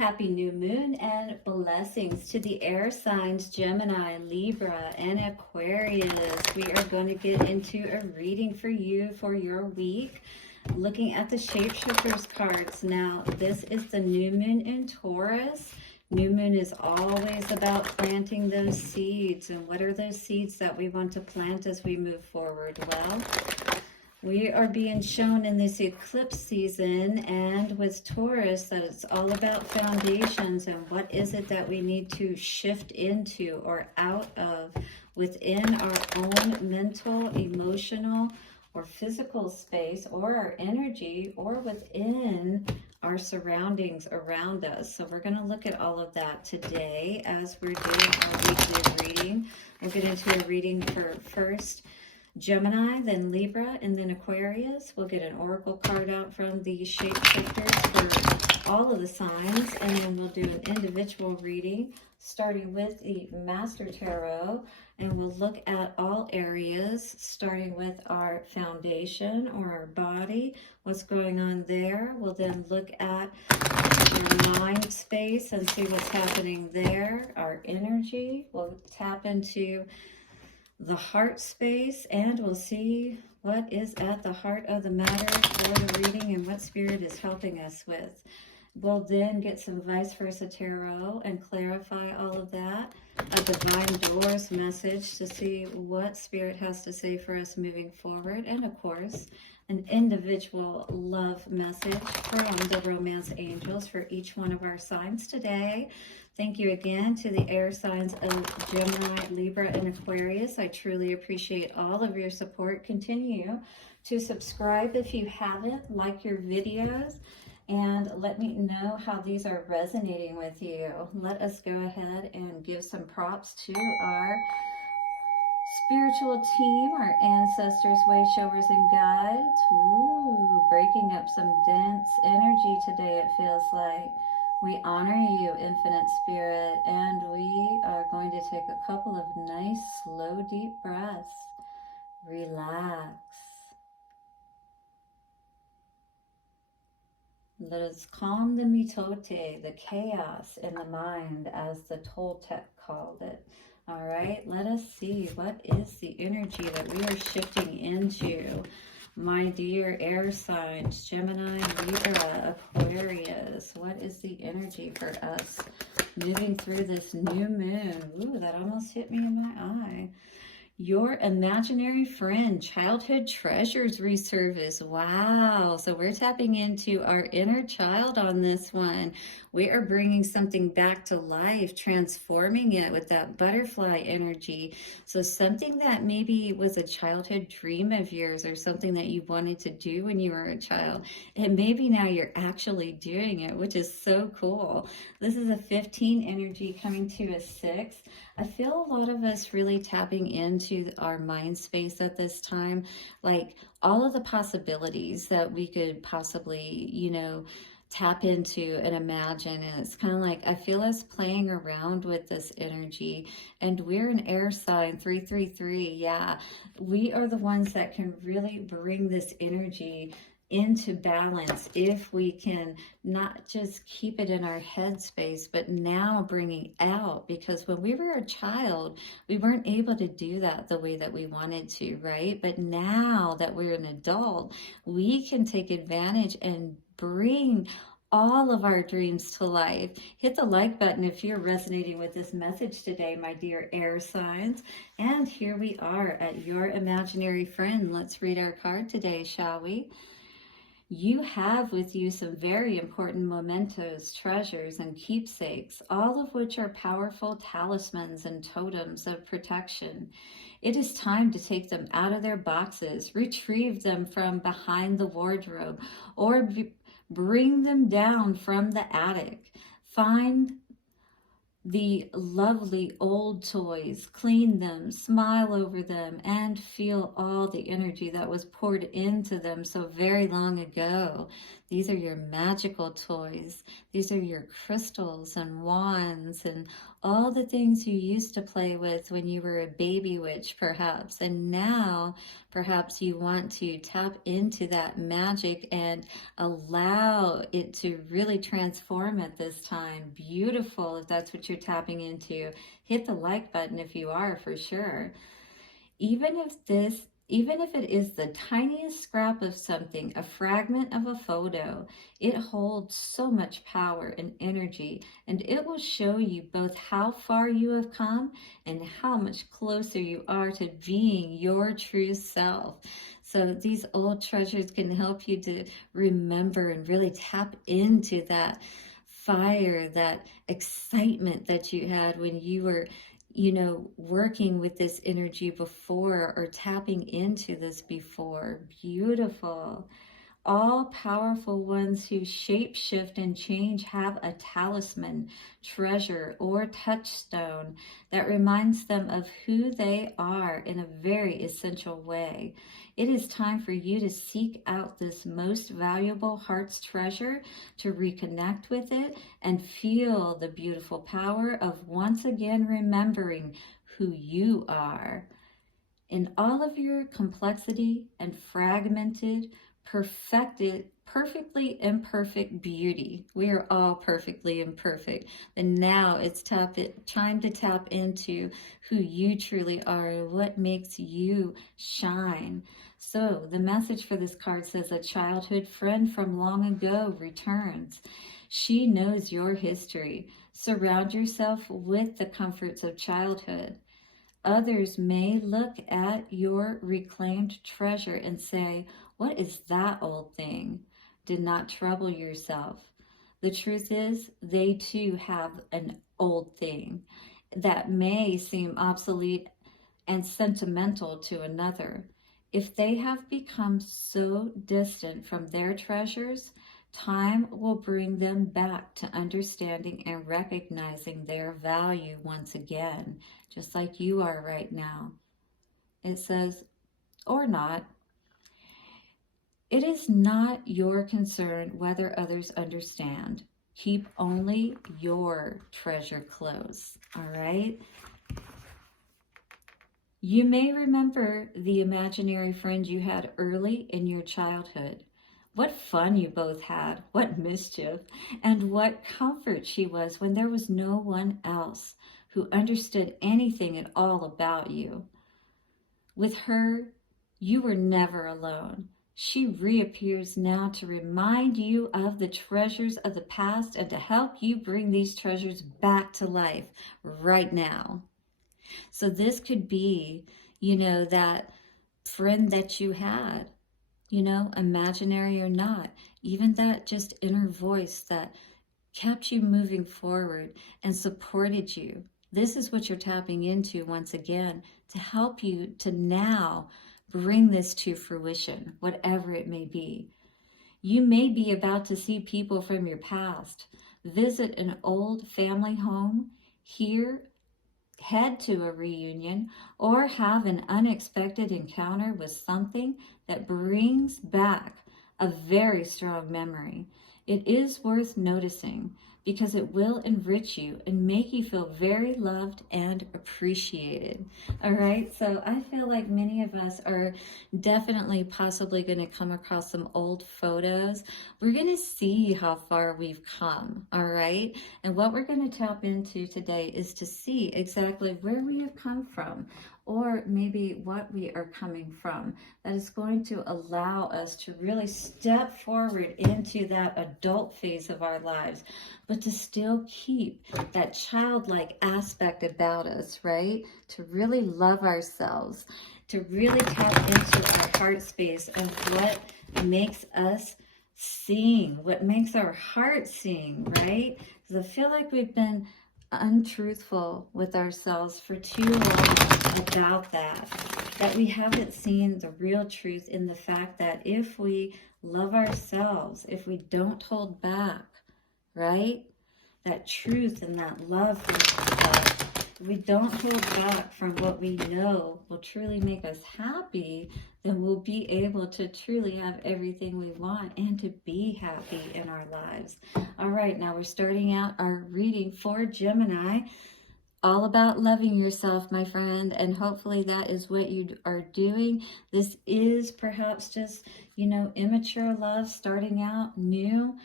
Happy new moon and blessings to the air signs Gemini, Libra, and Aquarius. We are going to get into a reading for you for your week. Looking at the ShapeShifters cards. Now, this is the new moon in Taurus. New moon is always about planting those seeds. And what are those seeds that we want to plant as we move forward? Well, we are being shown in this eclipse season and with Taurus that it's all about foundations and what is it that we need to shift into or out of within our own mental, emotional, or physical space, or our energy, or within our surroundings around us. So we're going to look at all of that today as we're doing our weekly reading. We'll get into a reading for first Gemini, then Libra, and then Aquarius. We'll get an oracle card out from the ShapeShifters for all of the signs, and then we'll do an individual reading starting with the Master Tarot, and we'll look at all areas starting with our foundation or our body, what's going on there. We'll then look at our mind space and see what's happening there, our energy. We'll tap into the heart space, and we'll see what is at the heart of the matter for the reading and what Spirit is helping us with. We'll then get some Vice Versa Tarot and clarify all of that. A Divine Doors message to see what Spirit has to say for us moving forward. And of course, an individual love message from the Romance Angels for each one of our signs today. Thank you again to the air signs of Gemini, Libra, and Aquarius. I truly appreciate all of your support. Continue to subscribe if you haven't, like your videos, and let me know how these are resonating with you. Let us go ahead and give some props to our spiritual team, our ancestors, way showers, and guides. Ooh, breaking up some dense energy today, it feels like. We honor you, Infinite Spirit, and we are going to take a couple of nice, slow, deep breaths. Relax. Let us calm the mitote, the chaos in the mind, as the Toltec called it. All right, let us see what is the energy that we are shifting into. My dear air signs, Gemini, Libra, Aquarius, what is the energy for us moving through this new moon? Ooh, that almost hit me in my eye. Your imaginary friend, childhood treasures resurface. Wow. So we're tapping into our inner child on this one. We are bringing something back to life, transforming it with that butterfly energy. So something that maybe was a childhood dream of yours or something that you wanted to do when you were a child, and maybe now you're actually doing it, which is so cool. This is a 15 energy coming to a 6. I feel a lot of us really tapping into our mind space at this time, like all of the possibilities that we could possibly, tap into and imagine. And it's kind of like, I feel us playing around with this energy, and we're an air sign 333. Yeah, we are the ones that can really bring this energy into balance if we can not just keep it in our head space, but now bringing out, because when we were a child, we weren't able to do that the way that we wanted to, right? But now that we're an adult, we can take advantage and bring all of our dreams to life. Hit the like button if you're resonating with this message today, my dear air signs. And here we are at your imaginary friend. Let's read our card today, shall we? You have with you some very important mementos, treasures, and keepsakes, all of which are powerful talismans and totems of protection. It is time to take them out of their boxes, retrieve them from behind the wardrobe, or bring them down from the attic. Find the lovely old toys, clean them, smile over them, and feel all the energy that was poured into them so very long ago. These are your magical toys. These are your crystals and wands and all the things you used to play with when you were a baby witch, perhaps. And now, perhaps you want to tap into that magic and allow it to really transform at this time. Beautiful, if that's what you're tapping into. Hit the like button if you are, for sure. Even if it is the tiniest scrap of something, a fragment of a photo, it holds so much power and energy, and it will show you both how far you have come and how much closer you are to being your true self. So these old treasures can help you to remember and really tap into that fire, that excitement that you had when you were working with this energy before, or tapping into this before. Beautiful. All powerful ones who shape shift and change have a talisman, treasure, or touchstone that reminds them of who they are in a very essential way. It is time for you to seek out this most valuable heart's treasure, to reconnect with it and feel the beautiful power of once again remembering who you are. In all of your complexity and fragmented, perfectly imperfect beauty. We are all perfectly imperfect. And now it's time to tap into who you truly are and what makes you shine. So the message for this card says, a childhood friend from long ago returns. She knows your history. Surround yourself with the comforts of childhood. Others may look at your reclaimed treasure and say, what is that old thing? Do not trouble yourself. The truth is, they too have an old thing that may seem obsolete and sentimental to another. If they have become so distant from their treasures, time will bring them back to understanding and recognizing their value once again, just like you are right now. It says, or not. It is not your concern whether others understand. Keep only your treasure close, all right? You may remember the imaginary friend you had early in your childhood. What fun you both had, what mischief, and what comfort she was when there was no one else who understood anything at all about you. With her, you were never alone. She reappears now to remind you of the treasures of the past and to help you bring these treasures back to life right now. So this could be, that friend that you had, imaginary or not, even that just inner voice that kept you moving forward and supported you. This is what you're tapping into once again to help you to now bring this to fruition, whatever it may be. You may be about to see people from your past, visit an old family home, head to a reunion, or have an unexpected encounter with something that brings back a very strong memory. It is worth noticing because it will enrich you and make you feel very loved and appreciated. All right, so I feel like many of us are definitely possibly going to come across some old photos. We're going to see how far we've come, all right? And what we're going to tap into today is to see exactly where we have come from, or maybe what we are coming from, that is going to allow us to really step forward into that adult phase of our lives, but to still keep that childlike aspect about us, right? To really love ourselves, to really tap into our heart space of what makes us sing, what makes our heart sing, right? Because I feel like we've been untruthful with ourselves for too long about that we haven't seen the real truth in the fact that if we love ourselves, if we don't hold back, right, that truth and that love for ourselves, we don't hold back from what we know will truly make us happy, then we'll be able to truly have everything we want and to be happy in our lives. All right, now we're starting out our reading for Gemini. All about loving yourself, my friend, and hopefully that is what you are doing. This is perhaps just, immature love, starting out new,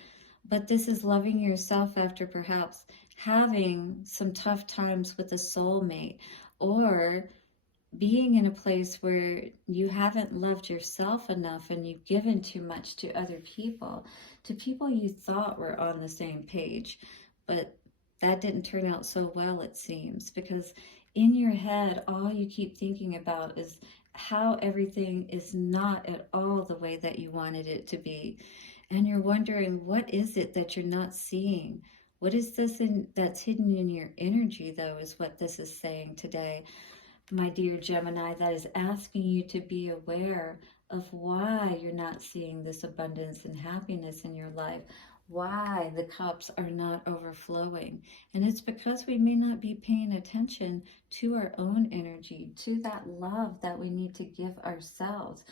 but this is loving yourself after perhaps having some tough times with a soulmate, or being in a place where you haven't loved yourself enough and you've given too much to other people, to people you thought were on the same page, but that didn't turn out so well, it seems, because in your head, all you keep thinking about is how everything is not at all the way that you wanted it to be. And you're wondering, what is it that you're not seeing? What is this that's hidden in your energy, though, is what this is saying today. My dear Gemini, that is asking you to be aware of why you're not seeing this abundance and happiness in your life, why the cups are not overflowing. And it's because we may not be paying attention to our own energy, to that love that we need to give ourselves,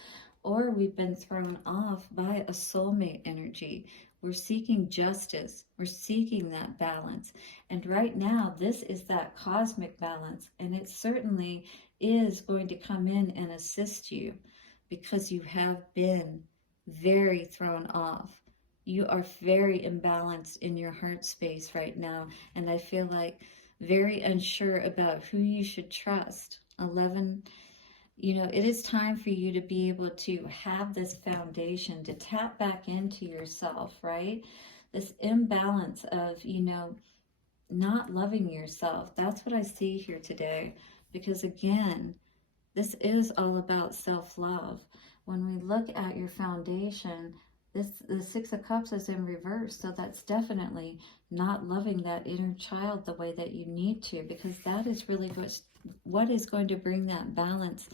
or we've been thrown off by a soulmate energy. We're seeking justice. We're seeking that balance. And right now, this is that cosmic balance. And it certainly is going to come in and assist you, because you have been very thrown off. You are very imbalanced in your heart space right now. And I feel like very unsure about who you should trust. 11, it is time for you to be able to have this foundation, to tap back into yourself, right? This imbalance of, not loving yourself. That's what I see here today. Because again, this is all about self-love. When we look at your foundation, the Six of Cups is in reverse. So that's definitely not loving that inner child the way that you need to, because that is really what is going to bring that balance.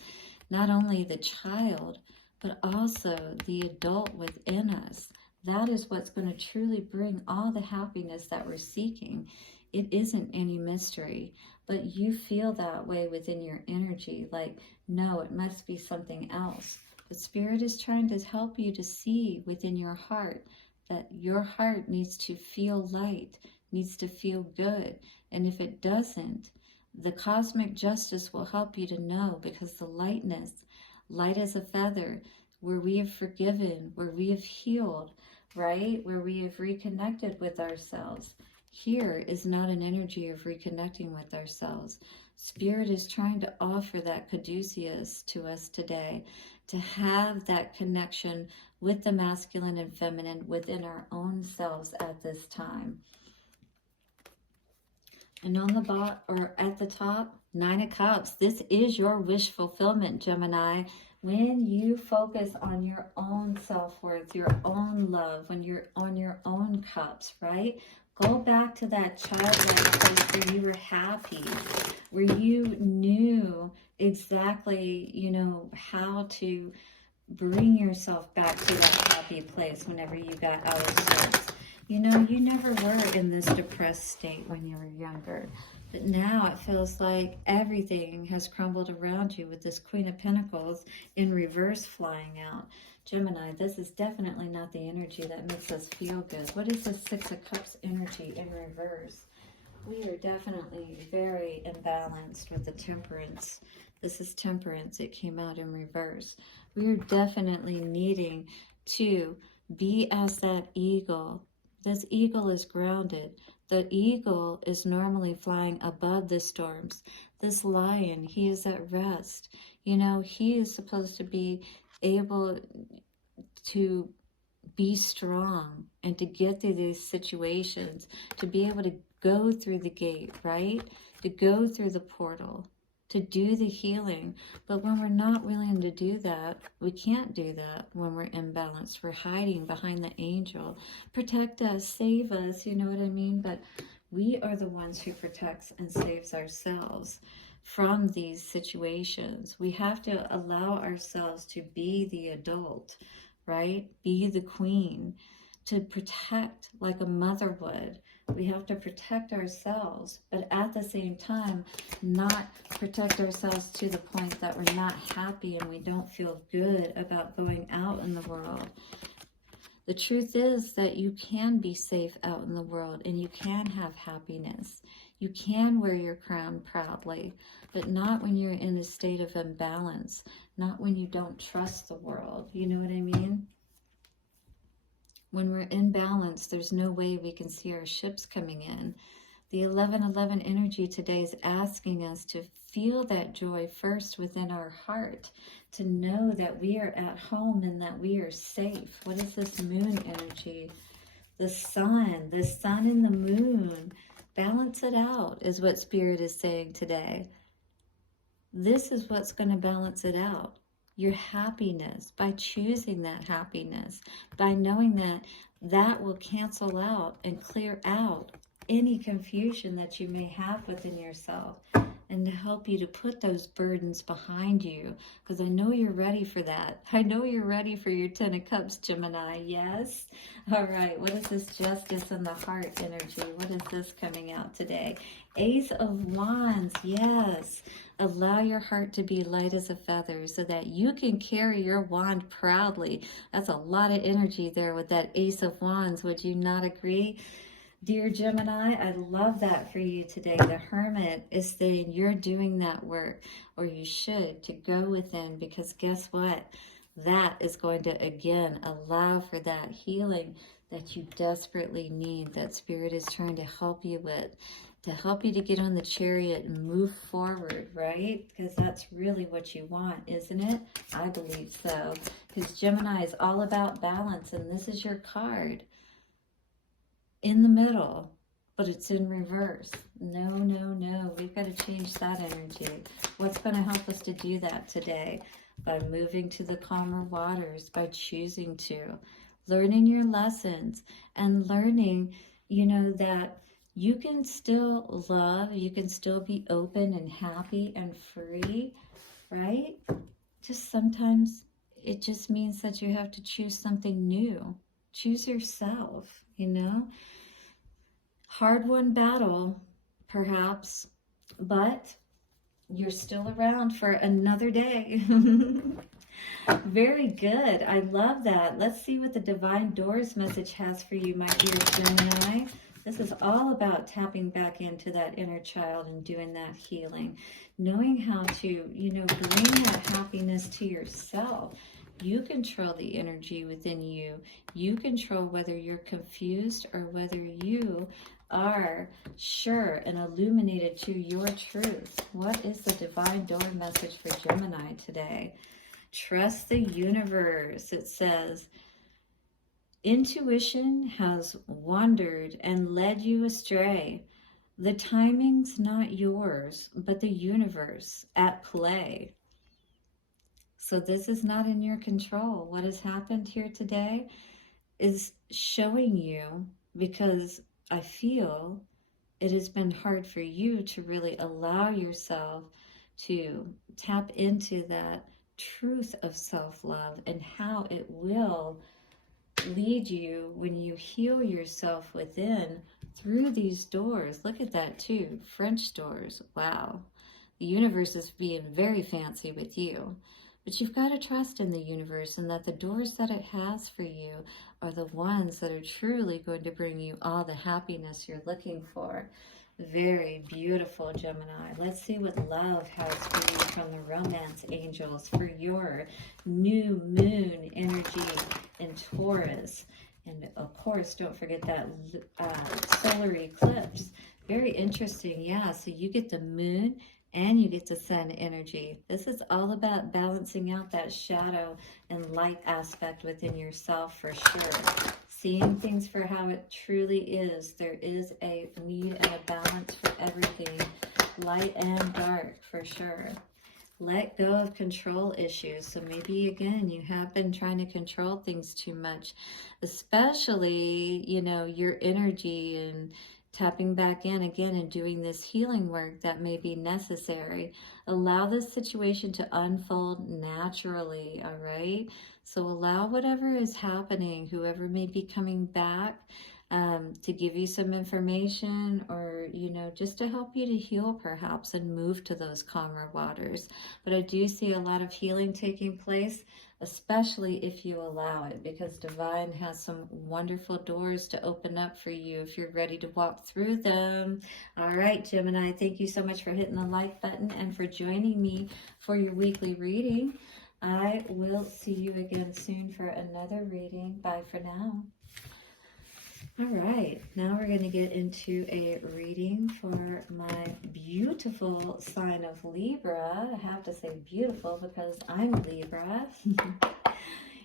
Not only the child, but also the adult within us. That is what's going to truly bring all the happiness that we're seeking. It isn't any mystery, but you feel that way within your energy, like, no, it must be something else. But Spirit is trying to help you to see within your heart that your heart needs to feel light, needs to feel good. And if it doesn't, the cosmic justice will help you to know, because the lightness, light as a feather, where we have forgiven, where we have healed, right? Where we have reconnected with ourselves. Here is not an energy of reconnecting with ourselves. Spirit is trying to offer that caduceus to us today, to have that connection with the masculine and feminine within our own selves at this time. And on the bottom, or at the top, 9 of Cups. This is your wish fulfillment, Gemini. When you focus on your own self-worth, your own love, when you're on your own cups, right? Go back to that childlike place where you were happy, where you knew exactly, how to bring yourself back to that happy place whenever you got out of sorts. You never were in this depressed state when you were younger. But now it feels like everything has crumbled around you with this Queen of Pentacles in reverse flying out. Gemini, this is definitely not the energy that makes us feel good. What is the Six of Cups energy in reverse? We are definitely very imbalanced with the Temperance. This is Temperance. It came out in reverse. We are definitely needing to be as that eagle. This eagle is grounded. The eagle is normally flying above the storms. This lion, he is at rest. He is supposed to be able to be strong and to get through these situations, to be able to go through the gate, right? To go through the portal, to do the healing. But when we're not willing to do that, we can't do that when we're imbalanced. We're hiding behind the angel. Protect us, save us, you know what I mean? But we are the ones who protects and saves ourselves from these situations. We have to allow ourselves to be the adult, right? Be the queen, to protect like a mother would, We have to protect ourselves, but at the same time, not protect ourselves to the point that we're not happy and we don't feel good about going out in the world. The truth is that you can be safe out in the world and you can have happiness. You can wear your crown proudly, but not when you're in a state of imbalance, not when you don't trust the world. You know what I mean? When we're in balance, there's no way we can see our ships coming in. The 1111 energy today is asking us to feel that joy first within our heart, to know that we are at home and that we are safe. What is this moon energy? The sun and the moon. Balance it out is what Spirit is saying today. This is what's going to balance it out. Your happiness, by choosing that happiness, by knowing that that will cancel out and clear out any confusion that you may have within yourself, and to help you to put those burdens behind you, because I know you're ready for that. I know you're ready for your 10 of Cups, Gemini. Yes? All right. What is this justice in the heart energy? What is this coming out today? Ace of Wands. Yes. Allow your heart to be light as a feather so that you can carry your wand proudly. That's a lot of energy there with that Ace of Wands. Would you not agree? Dear Gemini, I love that for you today. The Hermit is saying you're doing that work, or you should, to go within, because guess what? That is going to, again, allow for that healing that you desperately need, that Spirit is trying to help you with, to help you to get on the chariot and move forward, right? Because that's really what you want, isn't it? I believe so. Because Gemini is all about balance, and this is your card. In the middle, but it's in reverse. No, no, no. We've got to change that energy. What's going to help us to do that today? By moving to the calmer waters, by choosing to, learning your lessons, and learning, you know, that you can still love, you can still be open and happy and free, right? Just sometimes it just means that you have to choose something new. Choose yourself, you know? Hard-won battle, perhaps, but you're still around for another day. Very good. I love that. Let's see what the Divine Doors message has for you, my dear Gemini. This is all about tapping back into that inner child and doing that healing. Knowing how to, you know, bring that happiness to yourself. You control the energy within you. You control whether you're confused or whether you are sure and illuminated to your truth. What is the Divine Door message for Gemini today? Trust the universe. It says, intuition has wandered and led you astray. The timing's not yours, but the universe at play. So this is not in your control. What has happened here today is showing you, because I feel it has been hard for you to really allow yourself to tap into that truth of self-love and how it will lead you when you heal yourself within through these doors. Look at that too, French doors. Wow. The universe is being very fancy with you. But you've got to trust in the universe, and that the doors that it has for you are the ones that are truly going to bring you all the happiness you're looking for. Very beautiful, Gemini. Let's see what love has for you from the romance angels for your new moon energy in Taurus. And of course, don't forget that solar eclipse. Very interesting. Yeah, so you get the moon and you get the sun energy. This is all about balancing out that shadow and light aspect within yourself for sure. Seeing things for how it truly is. There is a need and a balance for everything, light and dark for sure. Let go of control issues. So maybe, again, you have been trying to control things too much, especially, you know, your energy, and tapping back in again and doing this healing work that may be necessary. Allow this situation to unfold naturally, all right? So allow whatever is happening, whoever may be coming back, to give you some information, or, you know, just to help you to heal perhaps and move to those calmer waters. But I do see a lot of healing taking place, especially if you allow it, because Divine has some wonderful doors to open up for you if you're ready to walk through them. All right, Gemini, thank you so much for hitting the like button and for joining me for your weekly reading. I will see you again soon for another reading. Bye for now. All right, now we're going to get into a reading for my beautiful sign of Libra. I have to say beautiful because I'm Libra.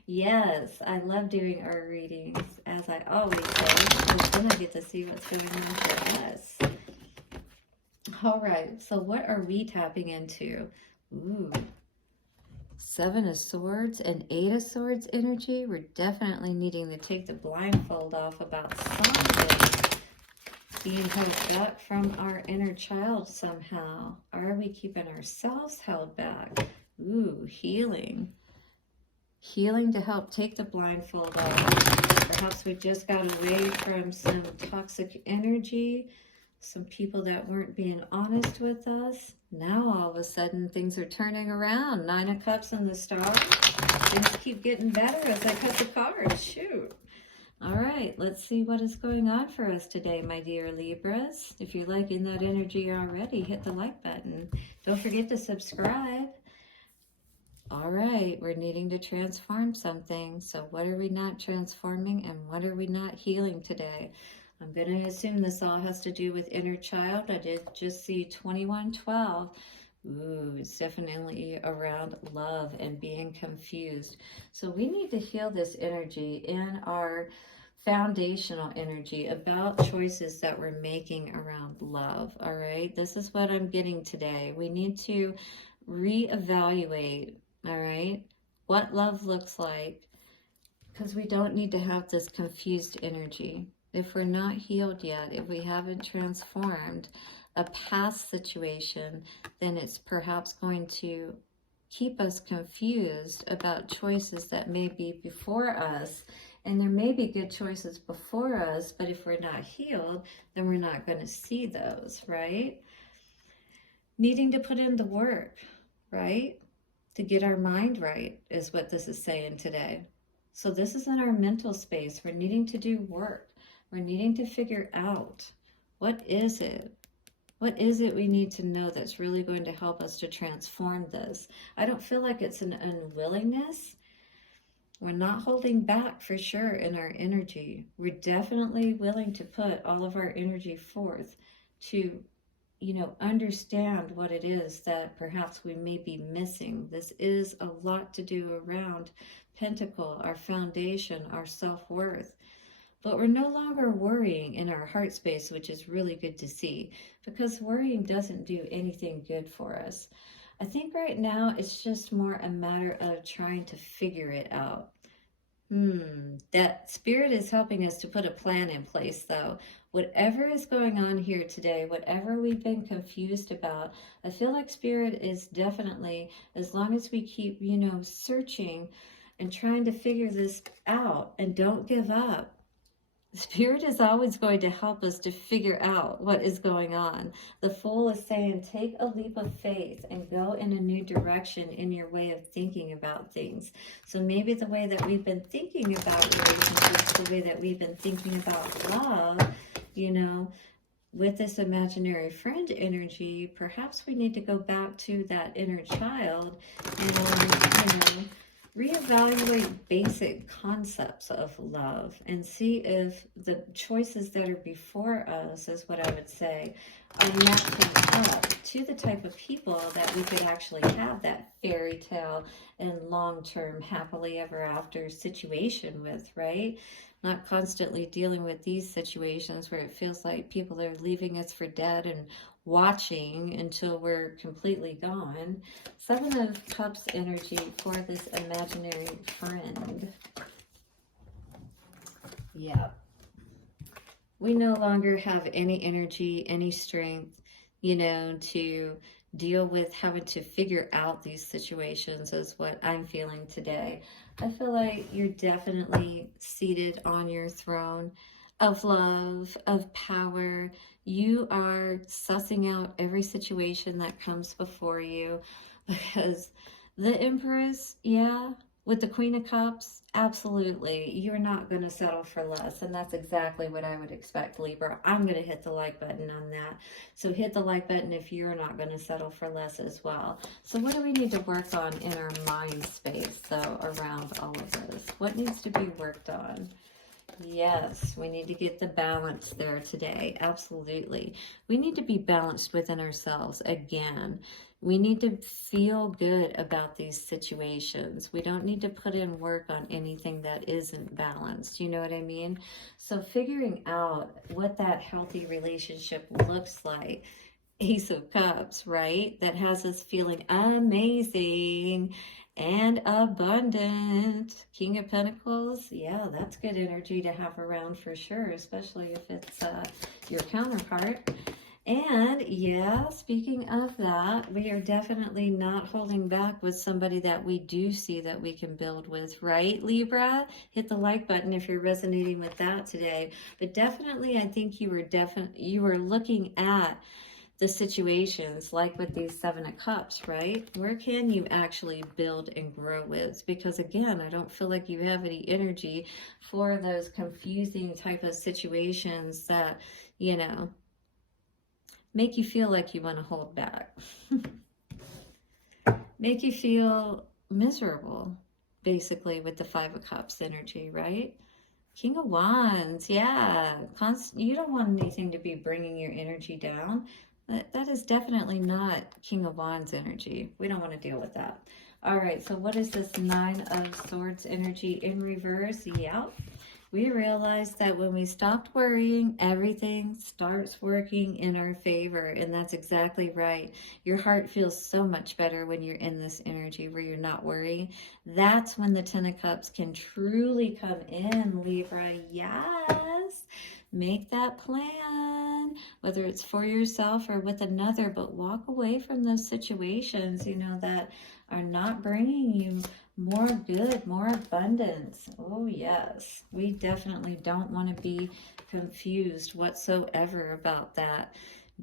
Yes, I love doing our readings, as I always say, because then I get to see what's going on for us. All right, so what are we tapping into? Ooh. Seven of Swords and Eight of Swords energy. We're definitely needing to take the blindfold off about something being held back from our inner child somehow. Are we keeping ourselves held back? Ooh, healing. Healing to help take the blindfold off. Perhaps we just got away from some toxic energy, some people that weren't being honest with us. Now all of a sudden things are turning around. Nine of Cups and the Stars. Things keep getting better as I cut the cards. Shoot. All right, let's see what is going on for us today, my dear Libras. If you're liking that energy already, hit the like button. Don't forget to subscribe. All right, we're needing to transform something. So what are we not transforming and what are we not healing today? I'm going to assume this all has to do with inner child. I did just see 2112. Ooh, it's definitely around love and being confused. So we need to heal this energy in our foundational energy about choices that we're making around love. All right, this is what I'm getting today. We need to reevaluate, all right, what love looks like, because we don't need to have this confused energy. If we're not healed yet, if we haven't transformed a past situation, then it's perhaps going to keep us confused about choices that may be before us. And there may be good choices before us, but if we're not healed, then we're not going to see those, right? Needing to put in the work, right? To get our mind right is what this is saying today. So this is in our mental space. We're needing to do work. We're needing to figure out, what is it? What is it we need to know that's really going to help us to transform this? I don't feel like it's an unwillingness. We're not holding back for sure in our energy. We're definitely willing to put all of our energy forth to, you know, understand what it is that perhaps we may be missing. This is a lot to do around Pentacle, our foundation, our self-worth. But we're no longer worrying in our heart space, which is really good to see, because worrying doesn't do anything good for us. I think right now it's just more a matter of trying to figure it out. That Spirit is helping us to put a plan in place, though. Whatever is going on here today, whatever we've been confused about, I feel like Spirit is definitely, as long as we keep, you know, searching and trying to figure this out and don't give up, Spirit is always going to help us to figure out what is going on. The Fool is saying, take a leap of faith and go in a new direction in your way of thinking about things. So maybe the way that we've been thinking about relationships, the way that we've been thinking about love, you know, with this imaginary friend energy, perhaps we need to go back to that inner child and, you know, reevaluate basic concepts of love and see if the choices that are before us, is what I would say, are matching up to the type of people that we could actually have that fairy tale and long-term happily ever after situation with, right? Not constantly dealing with these situations where it feels like people are leaving us for dead and watching until we're completely gone. Seven of Cups energy for this imaginary friend. Yeah. We no longer have any energy, any strength, you know, to deal with having to figure out these situations, is what I'm feeling today. I feel like you're definitely seated on your throne. of love, of power. You are sussing out every situation that comes before you, because the Empress, yeah, with the Queen of Cups, absolutely, you're not going to settle for less. And that's exactly what I would expect, Libra. I'm going to hit the like button on that. So hit the like button if you're not going to settle for less as well. So what do we need to work on in our mind space, though, around all of this? What needs to be worked on? Yes, we need to get the balance there today. Absolutely. We need to be balanced within ourselves again. We need to feel good about these situations. We don't need to put in work on anything that isn't balanced. You know what I mean? So figuring out what that healthy relationship looks like. Ace of Cups, right? That has us feeling amazing and abundant. King of Pentacles, yeah, that's good energy to have around for sure, especially if it's your counterpart. And yeah, speaking of that, we are definitely not holding back with somebody that we do see that we can build with, right, Libra? Hit the like button if you're resonating with that today. But definitely, I think you were looking at the situations like with these Seven of Cups, right? Where can you actually build and grow with? Because again, I don't feel like you have any energy for those confusing type of situations that, you know, make you feel like you want to hold back. Make you feel miserable, basically, with the Five of Cups energy, right? King of Wands, yeah. You don't want anything to be bringing your energy down. That is definitely not King of Wands energy. We don't want to deal with that. All right, so what is this Nine of Swords energy in reverse? Yep. We realized that when we stopped worrying, everything starts working in our favor. And that's exactly right. Your heart feels so much better when you're in this energy where you're not worrying. That's when the Ten of Cups can truly come in, Libra. Yes. Make that plan, whether it's for yourself or with another, but walk away from those situations, you know, that are not bringing you more good, more abundance. Oh, yes. We definitely don't want to be confused whatsoever about that.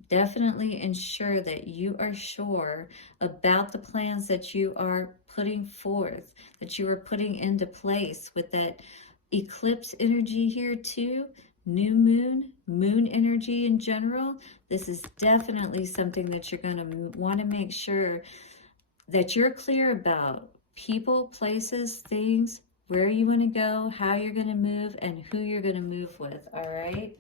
Definitely ensure that you are sure about the plans that you are putting forth, that you are putting into place with that eclipse energy here too. New moon energy in general. This is definitely something that you're going to want to make sure that you're clear about. People, places, things, where you want to go, how you're going to move, and who you're going to move with, all right?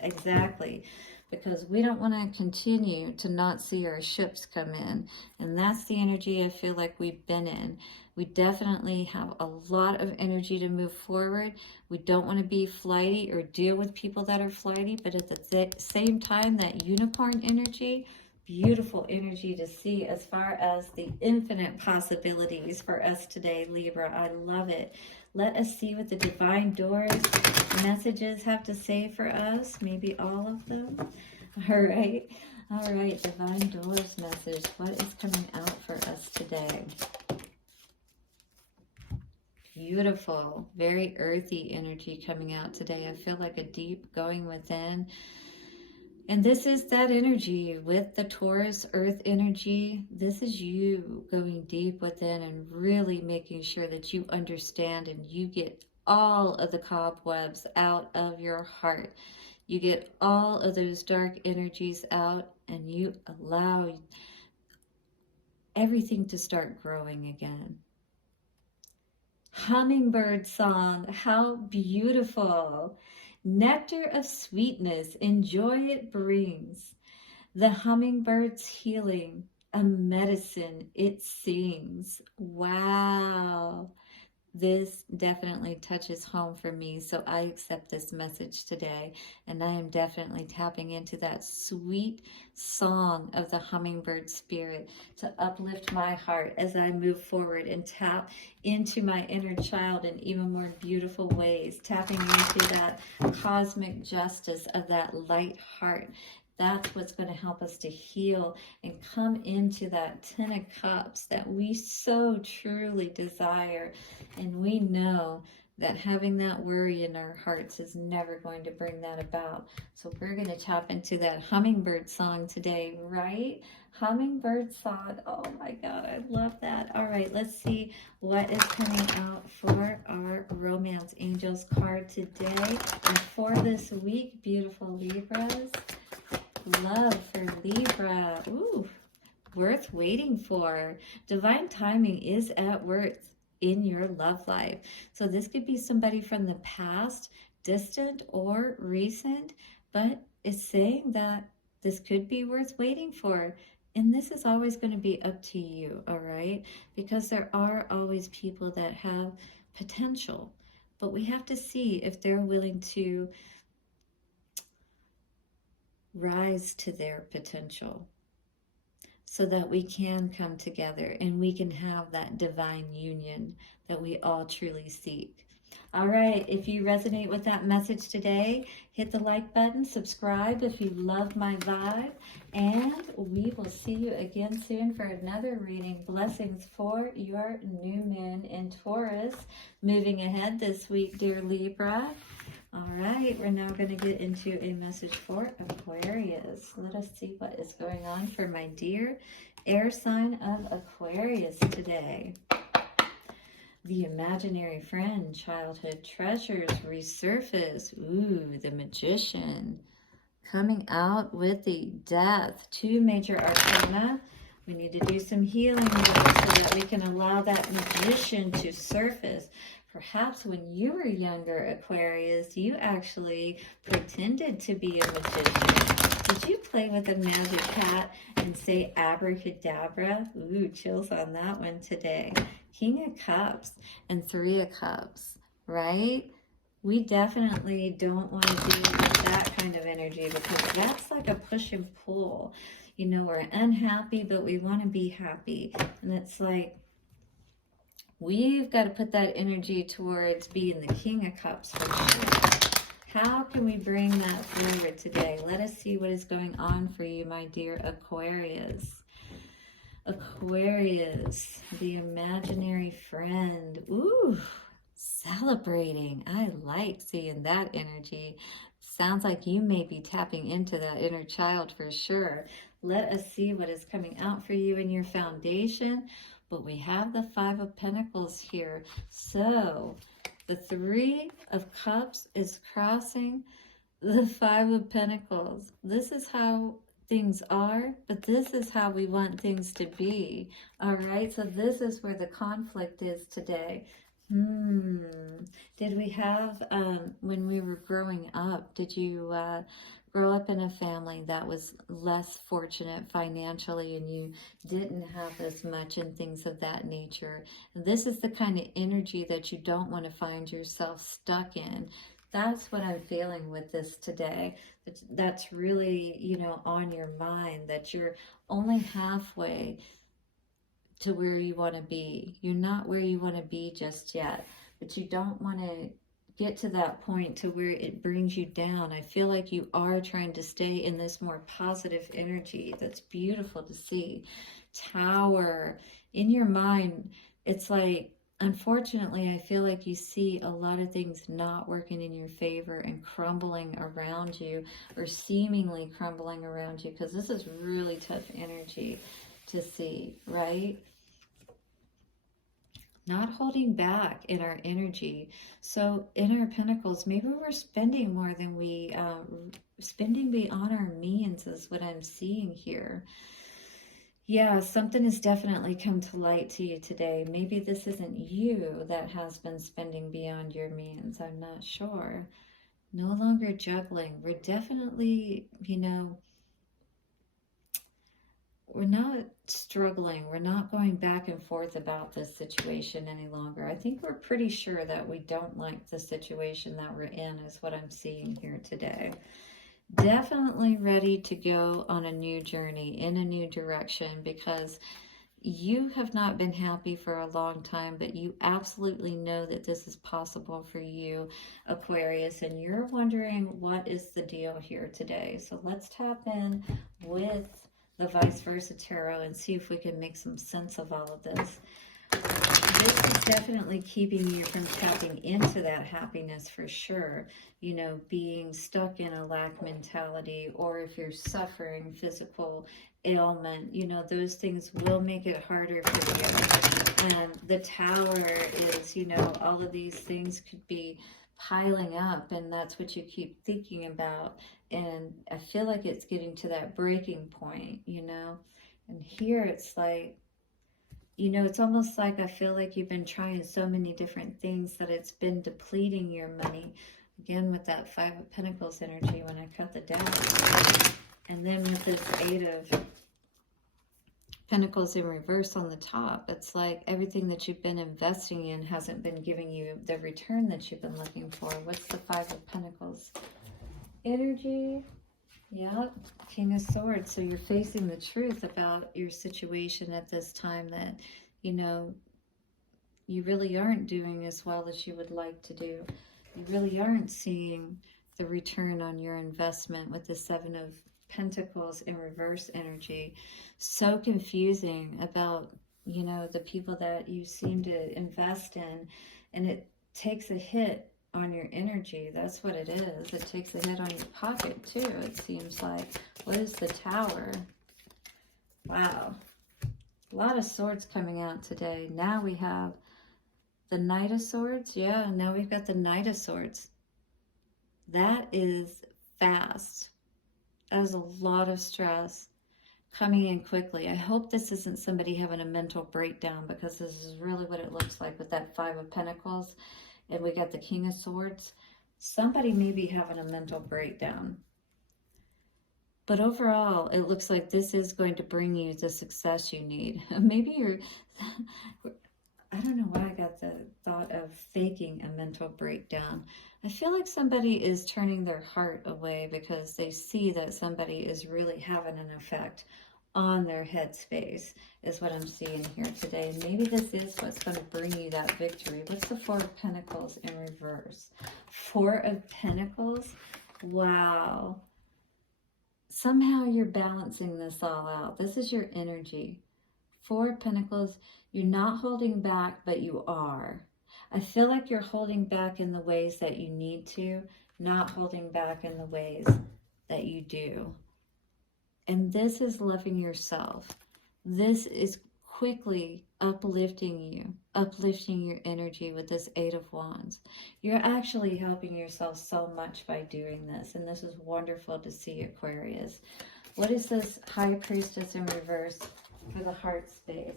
Exactly. Because we don't want to continue to not see our ships come in. And that's the energy I feel like we've been in. We definitely have a lot of energy to move forward. We don't want to be flighty or deal with people that are flighty, but at the same time, that unicorn energy, beautiful energy to see as far as the infinite possibilities for us today, Libra. I love it. Let us see what the divine doors messages have to say for us. Maybe all of them. All right. All right. Divine doors message. What is coming out for us today? Beautiful. Very earthy energy coming out today. I feel like a deep going within. And this is that energy with the Taurus earth energy. This is you going deep within and really making sure that you understand and you get all of the cobwebs out of your heart. You get all of those dark energies out and you allow everything to start growing again. Hummingbird song, how beautiful. Nectar of sweetness, enjoy it brings. The hummingbird's healing, a medicine it sings. Wow. This definitely touches home for me, so I accept this message today, and I am definitely tapping into that sweet song of the hummingbird spirit to uplift my heart as I move forward and tap into my inner child in even more beautiful ways, tapping into that cosmic justice of that light heart. That's what's going to help us to heal and come into that Ten of Cups that we so truly desire. And we know that having that worry in our hearts is never going to bring that about. So we're going to tap into that hummingbird song today, right? Hummingbird song. Oh my God, I love that. All right, let's see what is coming out for our Romance Angels card today and for this week, beautiful Libras. Love for Libra. Ooh, worth waiting for. Divine timing is at work in your love life. So this could be somebody from the past, distant or recent, but it's saying that this could be worth waiting for. And this is always going to be up to you, all right? Because there are always people that have potential, but we have to see if they're willing to rise to their potential, so that we can come together and we can have that divine union that we all truly seek. All right, if you resonate with that message today, hit the like button, subscribe if you love my vibe, and we will see you again soon for another reading. Blessings for your new moon in Taurus. Moving ahead this week, dear Libra. All right, we're now going to get into a message for Aquarius. Let us see what is going on for my dear air sign of Aquarius today. The imaginary friend, childhood treasures, resurface. Ooh, the magician. Coming out with the death. 2 major arcana. We need to do some healing so that we can allow that magician to surface. Perhaps when you were younger, Aquarius, you actually pretended to be a magician. Did you play with a magic hat and say abracadabra? Ooh, chills on that one today. King of Cups and 3 of Cups, right? We definitely don't want to deal with that kind of energy because that's like a push and pull. You know, we're unhappy, but we want to be happy. And it's like, we've got to put that energy towards being the King of Cups for sure. How can we bring that forward today? Let us see what is going on for you, my dear Aquarius. Aquarius, the imaginary friend. Ooh, celebrating. I like seeing that energy. Sounds like you may be tapping into that inner child for sure. Let us see what is coming out for you in your foundation. But we have the 5 of Pentacles here. So the 3 of Cups is crossing the 5 of Pentacles. This is how things are, but this is how we want things to be. All right, so this is where the conflict is today. Did we have, when we were growing up, did you grow up in a family that was less fortunate financially and you didn't have as much and things of that nature? And this is the kind of energy that you don't want to find yourself stuck in. That's what I'm feeling with this today. That's really, you know, on your mind, that you're only halfway to where you want to be. You're not where you want to be just yet, but you don't want to get to that point to where it brings you down. I feel like you are trying to stay in this more positive energy. That's beautiful to see. Tower in your mind. It's like, unfortunately, I feel like you see a lot of things not working in your favor and crumbling around you, or seemingly crumbling around you, because this is really tough energy to see, right? Not holding back in our energy. So in our Pentacles, maybe we're spending more than we, spending beyond our means is what I'm seeing here. Yeah, something has definitely come to light to you today. Maybe this isn't you that has been spending beyond your means. I'm not sure. No longer juggling. We're definitely, you know, we're not struggling. We're not going back and forth about this situation any longer. I think we're pretty sure that we don't like the situation that we're in is what I'm seeing here today. Definitely ready to go on a new journey, in a new direction, because you have not been happy for a long time, but you absolutely know that this is possible for you, Aquarius, and you're wondering what is the deal here today. So let's tap in with the Vice Versa Tarot and see if we can make some sense of all of this. This is definitely keeping you from tapping into that happiness for sure. You know, being stuck in a lack mentality, or if you're suffering physical ailment, you know, those things will make it harder for you. And the Tower is, you know, all of these things could be piling up, and that's what you keep thinking about. And I feel like it's getting to that breaking point, you know. And here it's like, you know, it's almost like I feel like you've been trying so many different things that it's been depleting your money. Again, with that Five of Pentacles energy when I cut the deck. And then with this Eight of Pentacles in reverse on the top, it's like everything that you've been investing in hasn't been giving you the return that you've been looking for. What's the Five of Pentacles energy? Yeah, King of Swords. So you're facing the truth about your situation at this time, that, you know, you really aren't doing as well as you would like to do. You really aren't seeing the return on your investment with the Seven of Pentacles in reverse energy. So confusing about, you know, the people that you seem to invest in, and it takes a hit on your energy. That's what it is. It takes a hit on your pocket too, it seems like. What is the Tower? Wow. A lot of swords coming out today. Now we have the Knight of Swords. Yeah, now we've got the Knight of Swords. That is fast. That is a lot of stress coming in quickly. I hope this isn't somebody having a mental breakdown, because this is really what it looks like with that Five of Pentacles. And we got the King of Swords. Somebody may be having a mental breakdown. But overall, it looks like this is going to bring you the success you need. Maybe you're... I don't know why I got the thought of faking a mental breakdown. I feel like somebody is turning their heart away because they see that somebody is really having an effect on their headspace, is what I'm seeing here today. Maybe this is what's going to bring you that victory. What's the Four of Pentacles in reverse? Four of Pentacles? Wow. Somehow you're balancing this all out. This is your energy. Four of Pentacles, you're not holding back, but you are. I feel like you're holding back in the ways that you need to, not holding back in the ways that you do. And this is loving yourself. This is quickly uplifting you, uplifting your energy with this Eight of Wands. You're actually helping yourself so much by doing this, and this is wonderful to see, Aquarius. What is this High Priestess in reverse for the heart space?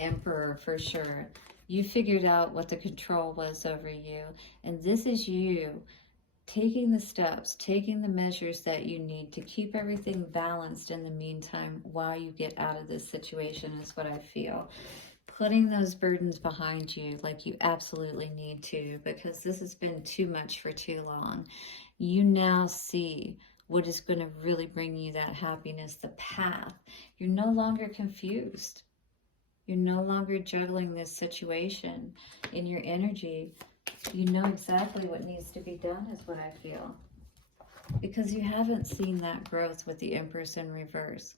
Emperor, for sure. You figured out what the control was over you, and this is you taking the steps, taking the measures that you need to keep everything balanced in the meantime while you get out of this situation, is what I feel. Putting those burdens behind you like you absolutely need to, because this has been too much for too long. You now see what is going to really bring you that happiness, the path. You're no longer confused. You're no longer juggling this situation in your energy. You know exactly what needs to be done, is what I feel. Because you haven't seen that growth with the Empress in reverse.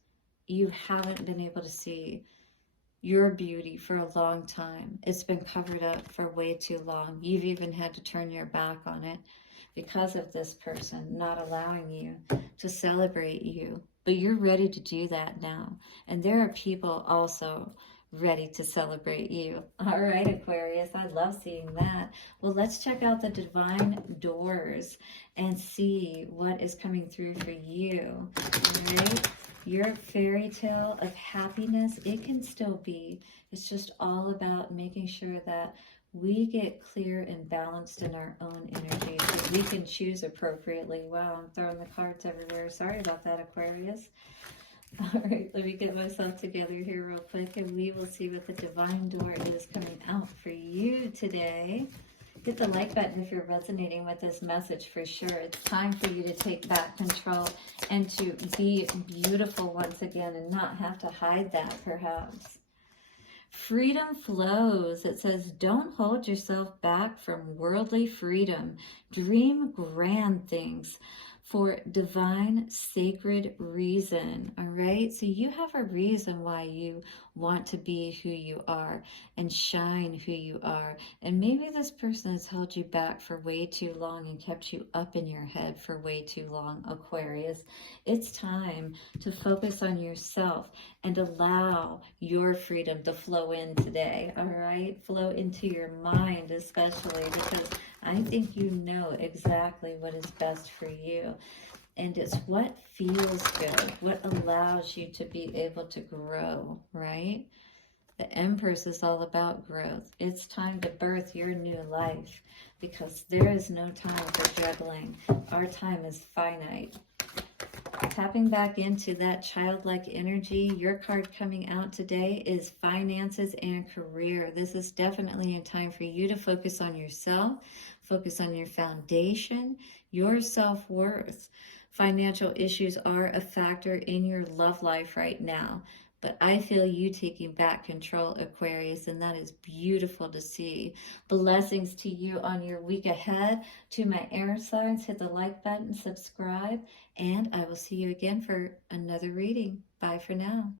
You haven't been able to see your beauty for a long time. It's been covered up for way too long. You've even had to turn your back on it because of this person not allowing you to celebrate you. But you're ready to do that now. And there are people also ready to celebrate you. All right, Aquarius, I love seeing that. Well, let's check out the divine doors and see what is coming through for you. All right, your fairy tale of happiness, it can still be. It's just all about making sure that we get clear and balanced in our own energy so we can choose appropriately. Wow, I'm throwing the cards everywhere. Sorry about that, Aquarius. All right, let me get myself together here real quick, and we will see what the divine door is coming out for you today. Hit the like button if you're resonating with this message for sure. It's time for you to take back control and to be beautiful once again and not have to hide that, perhaps. Freedom flows. It says, don't hold yourself back from worldly freedom. Dream grand things. for divine sacred reason. All right, so you have a reason why you want to be who you are and shine who you are. And maybe this person has held you back for way too long and kept you up in your head for way too long, Aquarius. It's time to focus on yourself and allow your freedom to flow in today. All right, flow into your mind, especially, because I think you know exactly what is best for you. And it's what feels good, what allows you to be able to grow, right? The Empress is all about growth. It's time to birth your new life because there is no time for juggling. Our time is finite. Tapping back into that childlike energy, your card coming out today is finances and career. This is definitely a time for you to focus on yourself, focus on your foundation, your self-worth. Financial issues are a factor in your love life right now, but I feel you taking back control, Aquarius, and that is beautiful to see. Blessings to you on your week ahead. To my air signs, hit the like button, subscribe, and I will see you again for another reading. Bye for now.